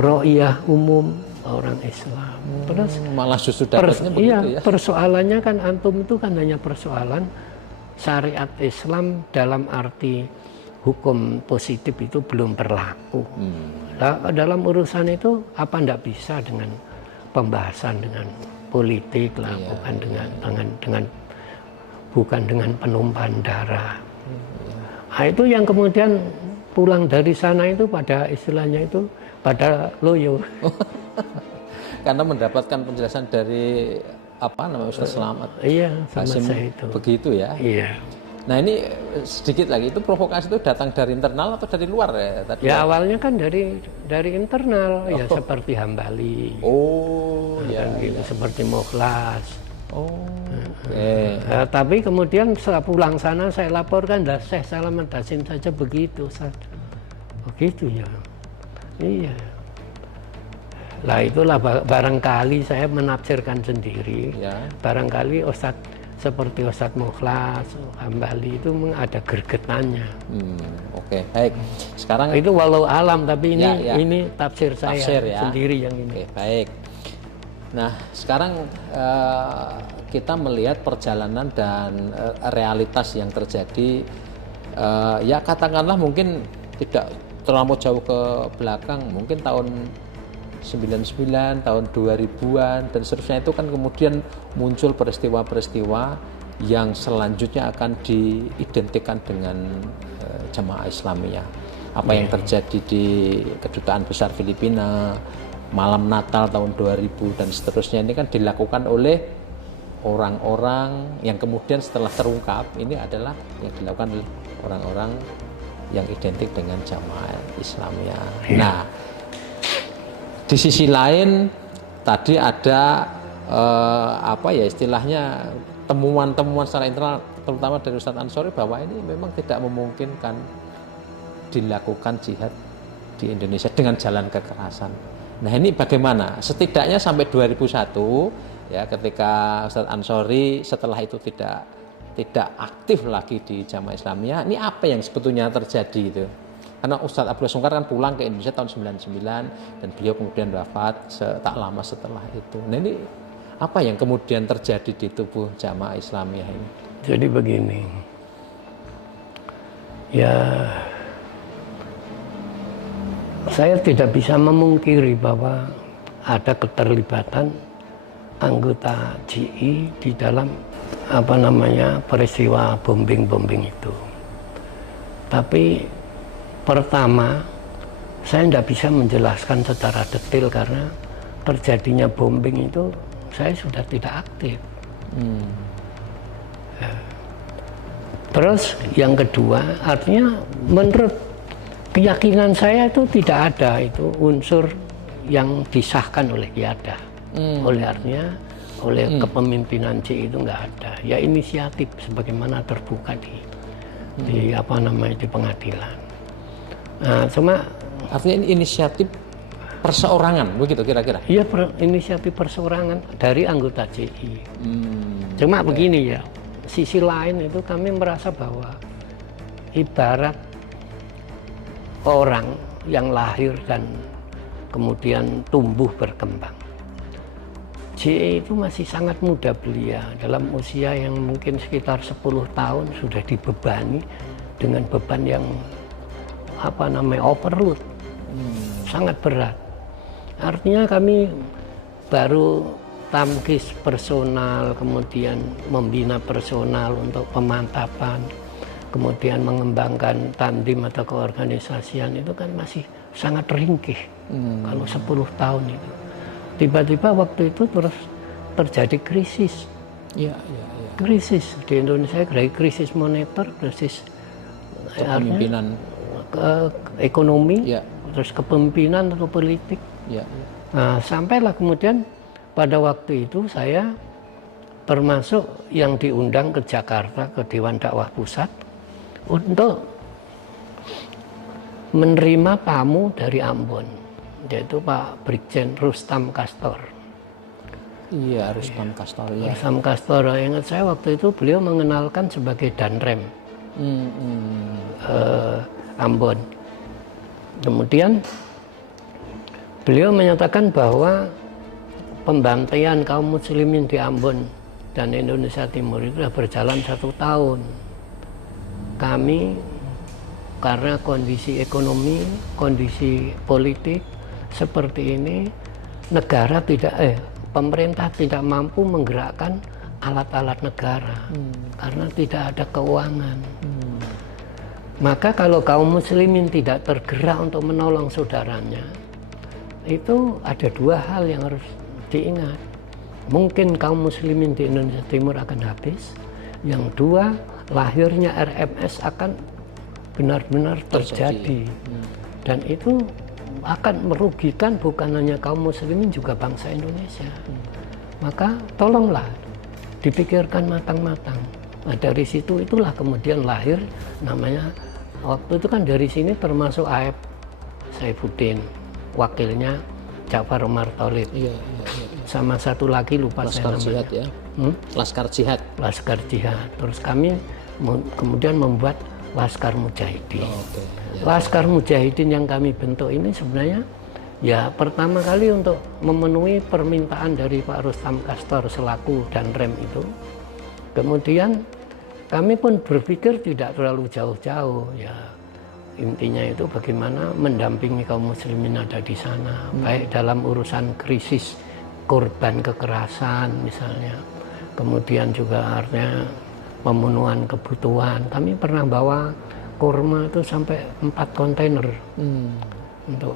Ro'iyah umum orang Islam. Terus malah justru dapatnya begitu ya. Persoalannya kan antum itu kan hanya persoalan syariat Islam dalam arti hukum positif itu belum berlaku. Nah, dalam urusan itu apa ndak bisa dengan pembahasan dengan politik lah, bukan dengan penumpahan darah. Nah, itu yang kemudian pulang dari sana itu pada istilahnya itu pada loyo. Karena mendapatkan penjelasan dari apa namanya Ustaz Slamet. Iya, sama Hasyim saya itu. Begitu ya. Iya. Nah ini sedikit lagi, itu provokasi itu datang dari internal atau dari luar ya? Tadi ya awalnya kan dari internal, ya seperti Hambali. Ya, gitu, seperti Mukhlas. Okay. Tapi kemudian setelah pulang sana saya laporkan, dah Syekh Salamet Hasyim saja begitu. Begitu ya. Iya. Lah itulah barangkali saya menafsirkan sendiri. Ya. Barangkali seperti Ustadz Mukhlas, Hambali itu ada gergetannya. Oke, baik. Sekarang itu walau alam, tapi ini tafsir saya ya. sendiri yang ini. Oke, baik. Nah, sekarang kita melihat perjalanan dan realitas yang terjadi. Ya katakanlah mungkin tidak terlalu jauh ke belakang, mungkin tahun 99, tahun 2000-an dan seterusnya, itu kan kemudian muncul peristiwa-peristiwa yang selanjutnya akan diidentikan dengan Jamaah Islamiyah. Apa yang terjadi di Kedutaan Besar Filipina, malam Natal tahun 2000 dan seterusnya, ini kan dilakukan oleh orang-orang yang kemudian setelah terungkap ini adalah yang dilakukan oleh orang-orang yang identik dengan Jamaah Islamiyah. Nah, di sisi lain tadi ada apa ya istilahnya temuan-temuan secara internal terutama dari Ustadz Ansori bahwa ini memang tidak memungkinkan dilakukan jihad di Indonesia dengan jalan kekerasan. Nah ini bagaimana? Setidaknya sampai 2001 ya, ketika Ustadz Ansori setelah itu tidak aktif lagi di Jamaah Islamiyah, ini apa yang sebetulnya terjadi itu? Karena Ustadz Abdullah Sungkar kan pulang ke Indonesia tahun 99 dan beliau kemudian wafat tak lama setelah itu. Nah ini apa yang kemudian terjadi di tubuh Jamaah Islamiyah ini? Jadi begini, ya saya tidak bisa memungkiri bahwa ada keterlibatan anggota GI di dalam peristiwa bombing itu. Tapi pertama, saya tidak bisa menjelaskan secara detail karena terjadinya bombing itu saya sudah tidak aktif. Terus yang kedua, artinya menurut keyakinan saya itu tidak ada itu unsur yang disahkan oleh Qiyadah. Oleh kepemimpinan C itu nggak ada. Ya inisiatif sebagaimana terbuka di pengadilan. Nah, cuma artinya ini inisiatif perseorangan begitu kira-kira? Iya, inisiatif perseorangan dari anggota CI. Cuma begini ya, sisi lain itu kami merasa bahwa ibarat orang yang lahir dan kemudian tumbuh berkembang. JE itu masih sangat muda belia, dalam usia yang mungkin sekitar 10 tahun sudah dibebani dengan beban yang overload, sangat berat. Artinya kami baru tamkis personal, kemudian membina personal untuk pemantapan, kemudian mengembangkan tandim atau keorganisasian itu kan masih sangat ringkih. Kalau 10 tahun itu. Tiba-tiba waktu itu terus terjadi krisis. Krisis di Indonesia, krisis moneter, krisis kepemimpinan, ekonomi, terus kepemimpinan atau politik. Nah, sampailah kemudian pada waktu itu saya termasuk yang diundang ke Jakarta, ke Dewan Dakwah Pusat untuk menerima tamu dari Ambon, yaitu Pak Brigjen Rustam Kastor. Iya, Rustam Kastor. Rustam Kastor, ingat saya waktu itu beliau mengenalkan sebagai Danrem Ambon. Kemudian beliau menyatakan bahwa pembantaian kaum muslimin di Ambon dan Indonesia Timur itu sudah berjalan 1 tahun. Kami karena kondisi ekonomi, kondisi politik seperti ini, pemerintah tidak mampu menggerakkan alat-alat negara karena tidak ada keuangan. Maka kalau kaum muslimin tidak tergerak untuk menolong saudaranya, itu ada 2 hal yang harus diingat. Mungkin kaum muslimin di Indonesia Timur akan habis. Yang 2, lahirnya RMS akan benar-benar terjadi. Dan itu akan merugikan bukan hanya kaum muslimin, juga bangsa Indonesia. Maka tolonglah dipikirkan matang-matang. Nah, dari situ itulah kemudian lahir namanya, waktu itu kan dari sini termasuk Aep Saifuddin, wakilnya Ja'far Umar Tholib, sama satu lagi lupa Laskar saya namanya. Jihad ya. Laskar Jihad. Laskar Jihad. Terus kami kemudian membuat Laskar Mujahidin. Laskar Mujahidin yang kami bentuk ini sebenarnya ya pertama kali untuk memenuhi permintaan dari Pak Rustam Kastor selaku Danrem itu. Kemudian kami pun berpikir tidak terlalu jauh-jauh, ya intinya itu bagaimana mendampingi kaum muslimin ada di sana, baik dalam urusan krisis korban kekerasan misalnya, kemudian juga artinya pemenuhan kebutuhan. Kami pernah bawa kurma itu sampai 4 kontainer untuk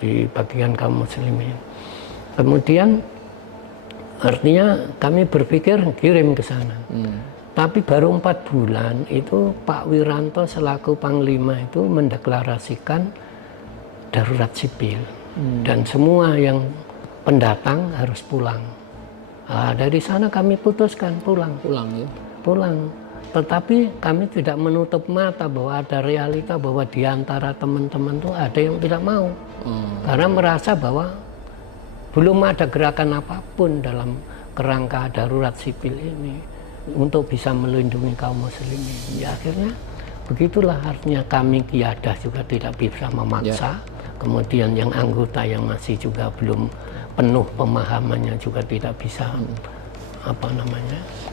dibagikan kaum muslimin. Kemudian artinya kami berpikir kirim ke sana. Tapi baru 4 bulan itu Pak Wiranto selaku Panglima itu mendeklarasikan darurat sipil. Dan semua yang pendatang harus pulang. Nah, dari sana kami putuskan pulang. Pulang. Tetapi kami tidak menutup mata bahwa ada realita bahwa di antara teman-teman itu ada yang tidak mau. Karena merasa bahwa belum ada gerakan apapun dalam kerangka darurat sipil ini untuk bisa melindungi kaum muslimin. Ya akhirnya begitulah, artinya kami Qiyadah juga tidak bisa memaksa. Kemudian yang anggota yang masih juga belum penuh pemahamannya juga tidak bisa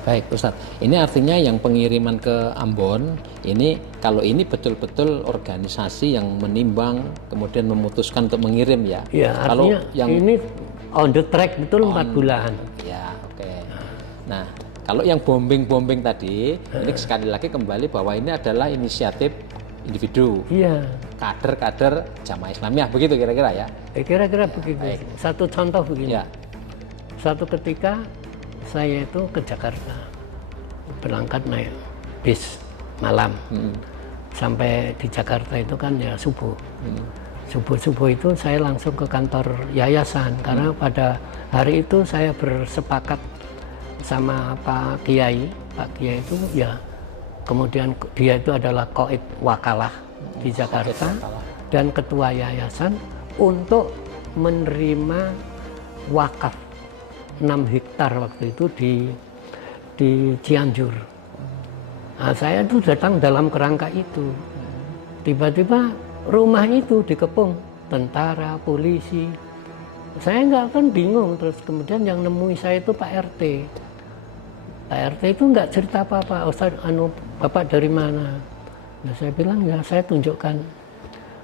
Baik Ustadz, ini artinya yang pengiriman ke Ambon ini, kalau ini betul-betul organisasi yang menimbang kemudian memutuskan untuk mengirim ya. Ya, kalau artinya yang ini on the track betul 4 bulan. Ya, oke. Nah, kalau yang bombing tadi, ini sekali lagi kembali bahwa ini adalah inisiatif individu. Iya. Kader-kader Jamaah Islamiyah, begitu kira-kira ya? Kira-kira begitu. Baik. Satu contoh begini. Suatu ketika saya itu ke Jakarta, berangkat naik bis malam. Sampai di Jakarta itu kan ya subuh. Subuh-subuh itu saya langsung ke kantor yayasan, karena pada hari itu saya bersepakat sama Pak Kiai itu ya, kemudian dia itu adalah Qaid Wakalah di Jakarta dan ketua yayasan untuk menerima wakaf 6 hektar waktu itu di Cianjur. Nah, saya itu datang dalam kerangka itu. Tiba-tiba rumah itu dikepung tentara, polisi. Saya nggak kan bingung, terus kemudian yang nemui saya itu Pak RT. Pak RT itu nggak cerita apa-apa. Ustaz, Bapak dari mana? Nah, saya bilang ya saya tunjukkan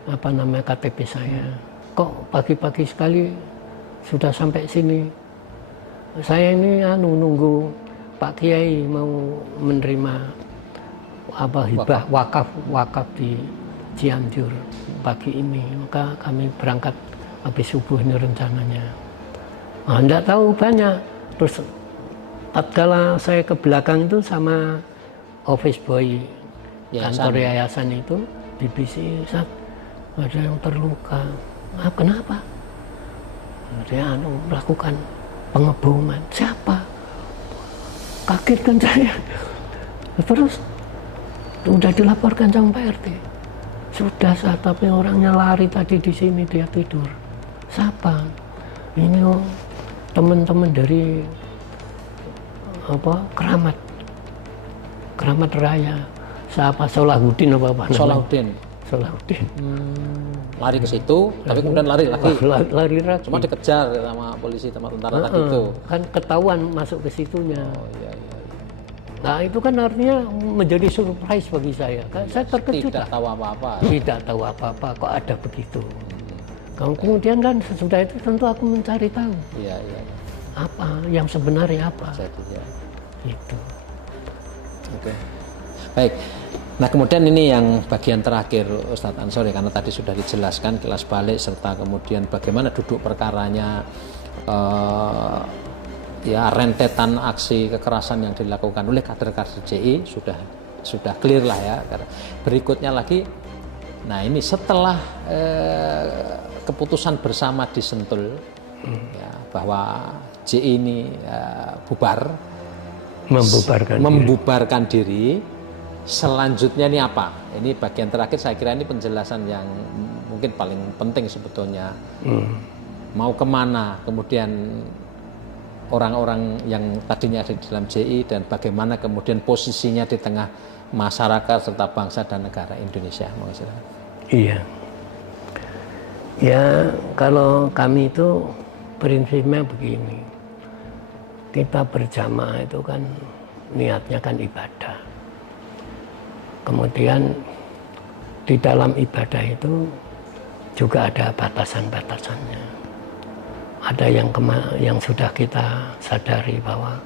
KTP saya. Kok pagi-pagi sekali sudah sampai sini? saya ini nunggu Pak Kiai mau menerima hibah wakaf di Cianjur pagi ini, maka kami berangkat habis subuh ini rencananya. Enggak tahu banyak. Terus tatkala saya ke belakang itu sama office boy kantor yayasan itu, BBC, Ustaz, ada yang terluka. Kenapa? Dia melakukan pengeboman. Siapa? Kaget kan saya. Terus udah dilaporkan sama Pak RT. Sudah Ustaz, tapi orangnya lari tadi di sini, dia tidur. Siapa? Ini teman-teman dari Keramat Raya. Siapa? Solahuddin apa Solahuddin. Lari ke situ, tapi kemudian lari lagi. Lari lagi. Cuma dikejar sama polisi, sama tentara tadi itu. Kan ketahuan masuk ke situnya. Oh iya. Nah itu kan artinya menjadi surprise bagi saya. Saya terkejut. Tidak tahu apa-apa. Tidak tahu apa-apa, kok ada begitu. Kemudian kan sesudah itu tentu aku mencari tahu. Iya. Apa yang sebenarnya apa? Jadi, ya. Itu. Oke. Baik. Nah kemudian ini yang bagian terakhir Ustadz Ansori, karena tadi sudah dijelaskan kilas balik serta kemudian bagaimana duduk perkaranya, rentetan aksi kekerasan yang dilakukan oleh kader-kader JI sudah clear lah ya. Berikutnya lagi, nah ini setelah keputusan bersama di Sentul ya, bahwa JI ini membubarkan diri. Selanjutnya ini apa? Ini bagian terakhir, saya kira ini penjelasan yang mungkin paling penting sebetulnya. Mau kemana kemudian orang-orang yang tadinya ada di dalam JI, dan bagaimana kemudian posisinya di tengah masyarakat serta bangsa dan negara Indonesia. Iya. Ya kalau kami itu prinsipnya begini. Kita berjamaah itu kan niatnya kan ibadah. Kemudian di dalam ibadah itu juga ada batasan-batasannya. Ada yang sudah kita sadari bahwa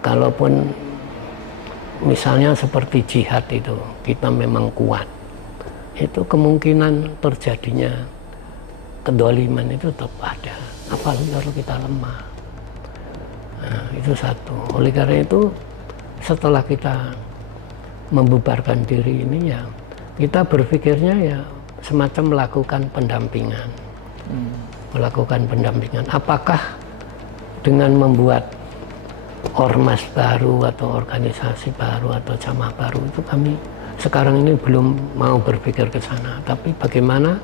kalaupun misalnya seperti jihad itu kita memang kuat, itu kemungkinan terjadinya kedoliman itu tetap ada, apalagi kalau kita lemah. Nah, itu satu. Oleh karena itu setelah kita membubarkan diri ini, ya kita berpikirnya ya semacam melakukan pendampingan. Melakukan pendampingan. Apakah dengan membuat ormas baru atau organisasi baru atau jamaah baru, itu kami sekarang ini belum mau berpikir ke sana. Tapi bagaimana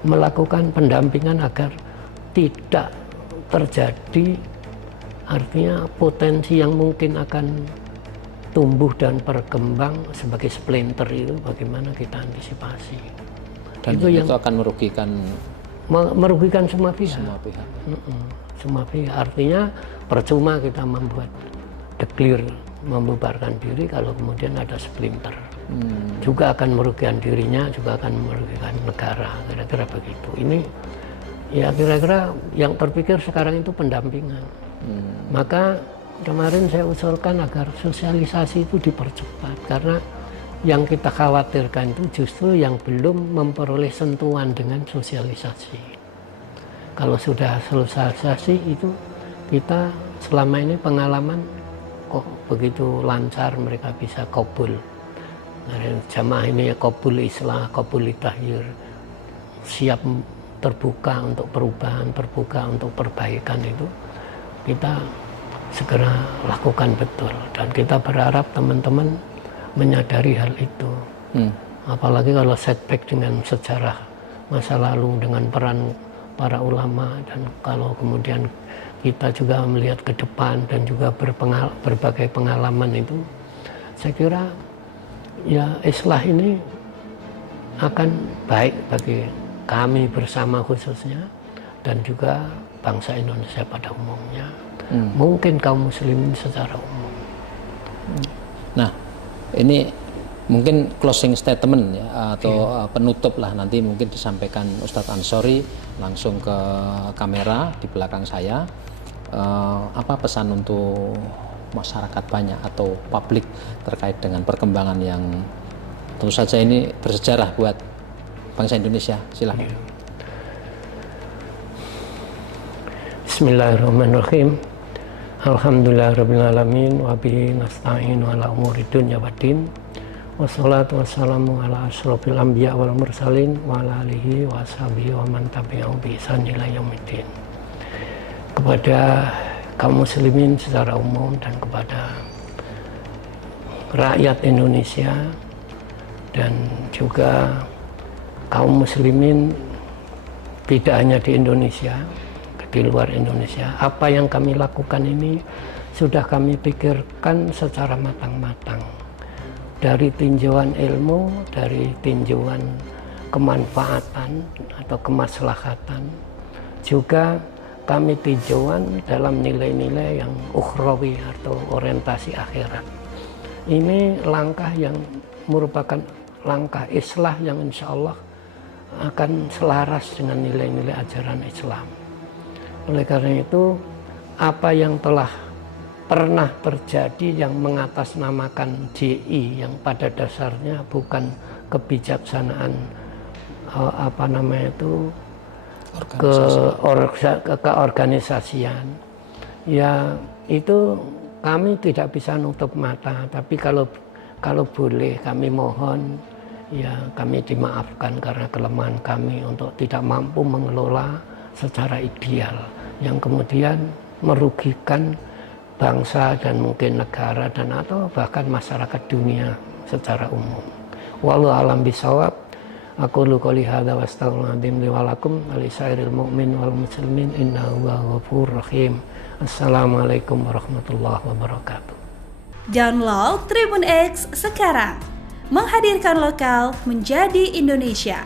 melakukan pendampingan agar tidak terjadi, artinya potensi yang mungkin akan tumbuh dan berkembang sebagai splinter itu bagaimana kita antisipasi. Dan itu akan merugikan semua pihak. Semua pihak. Artinya percuma kita membuat declare membubarkan diri kalau kemudian ada splinter. Juga akan merugikan dirinya, juga akan merugikan negara, kira-kira begitu. Ini ya kira-kira yang terpikir sekarang itu pendampingan. Maka kemarin saya usulkan agar sosialisasi itu dipercepat, karena yang kita khawatirkan itu justru yang belum memperoleh sentuhan dengan sosialisasi. Kalau sudah sosialisasi itu kita selama ini pengalaman kok begitu lancar, mereka bisa qabul. Jamaah ini qabul islah, qabul tahyir, siap terbuka untuk perubahan, terbuka untuk perbaikan, itu kita segera lakukan betul, dan kita berharap teman-teman menyadari hal itu. Apalagi kalau setback dengan sejarah masa lalu, dengan peran para ulama, dan kalau kemudian kita juga melihat ke depan dan juga berbagai pengalaman itu, saya kira ya islah ini akan baik bagi kami bersama khususnya, dan juga bangsa Indonesia pada umumnya. Mungkin kaum muslimin secara umum. Nah, ini mungkin closing statement ya, atau penutup lah, nanti mungkin disampaikan Ustadz Ansori langsung ke kamera di belakang saya. apa pesan untuk masyarakat banyak atau publik terkait dengan perkembangan yang tentu saja ini bersejarah buat bangsa Indonesia? Silakan. Bismillahirrahmanirrahim. Alhamdulillahirrabbilalamin. Wabihi nasta'inu ala umuri dunya waddin. Wassalatu wassalamu ala asyrafil anbiya wal mursalin wa ala alihi wa ashabihi wa man tabi'ahum bi ihsan ila yaumiddin. Kepada kaum muslimin secara umum dan kepada rakyat Indonesia dan juga kaum muslimin tidak hanya di Indonesia, di luar Indonesia, apa yang kami lakukan ini sudah kami pikirkan secara matang-matang, dari tinjauan ilmu, dari tinjauan kemanfaatan atau kemaslahatan, juga kami tinjauan dalam nilai-nilai yang ukhrawi atau orientasi akhirat. Ini langkah yang merupakan langkah islah yang insya Allah akan selaras dengan nilai-nilai ajaran Islam. Oleh karena itu, apa yang telah pernah terjadi yang mengatasnamakan JI yang pada dasarnya bukan kebijaksanaan keorganisasian, ya itu kami tidak bisa nutup mata. Tapi kalau boleh kami mohon, ya kami dimaafkan karena kelemahan kami untuk tidak mampu mengelola secara ideal yang kemudian merugikan bangsa dan mungkin negara dan atau bahkan masyarakat dunia secara umum. Wallahu a'lam bishawab. Aqulu qouli hadza wa astaghfirullahaladzim li wa lakum wa li sairil mu'min wal muslimin innahu huwal ghafurur rahim. Assalamualaikum warahmatullahi wabarakatuh. Download Tribun X sekarang. Menghadirkan lokal menjadi Indonesia.